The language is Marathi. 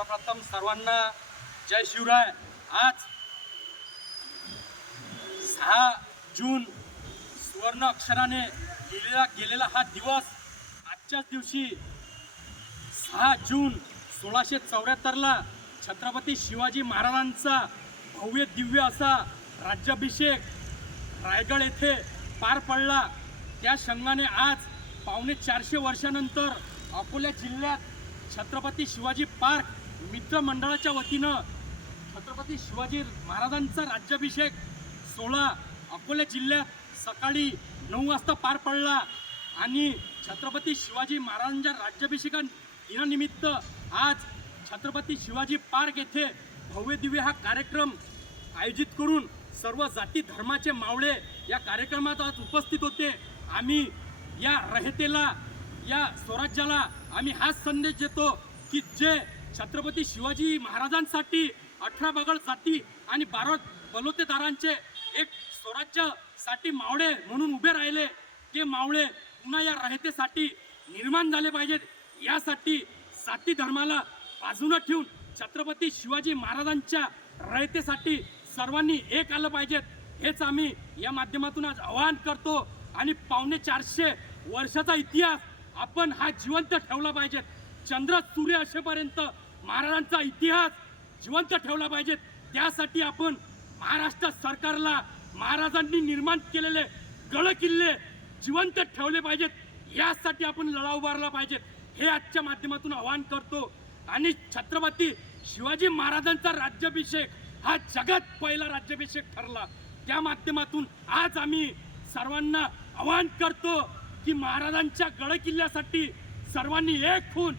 सर्वप्रथम सर्वांना जय शिवराय. आज सहा जून सुवर्ण अक्षराने लिहिलेला गेलेला हा दिवस आजच्याच दिवशी सहा जून सोळाशे चौऱ्याहत्तरला छत्रपती शिवाजी महाराजांचा भव्य दिव्य असा राज्याभिषेक रायगड येथे पार पडला. त्या शंगाने आज पावणे चारशे वर्षानंतर अकोला जिल्ह्यात छत्रपती शिवाजी पार्क मित्रमंडळाच्या वतीनं छत्रपती शिवाजी महाराजांचा राज्याभिषेक सोहळा अकोला जिल्ह्यात सकाळी नऊ वाजता पार पडला आणि छत्रपती शिवाजी महाराजांच्या राज्याभिषेका दिनानिमित्त आज छत्रपती शिवाजी पार्क येथे भव्य दिव्य हा कार्यक्रम आयोजित करून सर्व जाती धर्माचे मावळे या कार्यक्रमात आज उपस्थित होते. आम्ही या रहितेला या स्वराज्याला आम्ही हाच संदेश देतो की जे छत्रपती शिवाजी महाराजांसाठी अठरा बगड जाती आणि बारा बलोतेदारांचे एक स्वराज्यासाठी मावळे म्हणून उभे राहिले. ते मावळे पुन्हा या रहेतेसाठी निर्माण झाले पाहिजेत. यासाठी जाती धर्माला बाजूनं ठेवून छत्रपती शिवाजी महाराजांच्या रयतेसाठी सर्वांनी एक आलं पाहिजेत. हेच आम्ही या माध्यमातून आज आवाहन करतो. आणि पावणे चारशे वर्षाचा इतिहास आपण हा जिवंत ठेवला पाहिजेत. चंद्र सूर्य असेपर्यंत महाराजांचा इतिहास जिवंत ठेवला पाहिजे. त्यासाठी आपण महाराष्ट्र सरकारला महाराजांनी निर्माण केलेले गड किल्ले जिवंत ठेवले पाहिजेत. यासाठी आपण लढा उभारला पाहिजे. हे आजच्या माध्यमातून आवाहन करतो. आणि छत्रपती शिवाजी महाराजांचा राज्याभिषेक हा जगात पहिला राज्याभिषेक ठरला. त्या माध्यमातून आज आम्ही सर्वांना आवाहन करतो की महाराजांच्या गड किल्ल्यासाठी सर्वांनी एक होऊन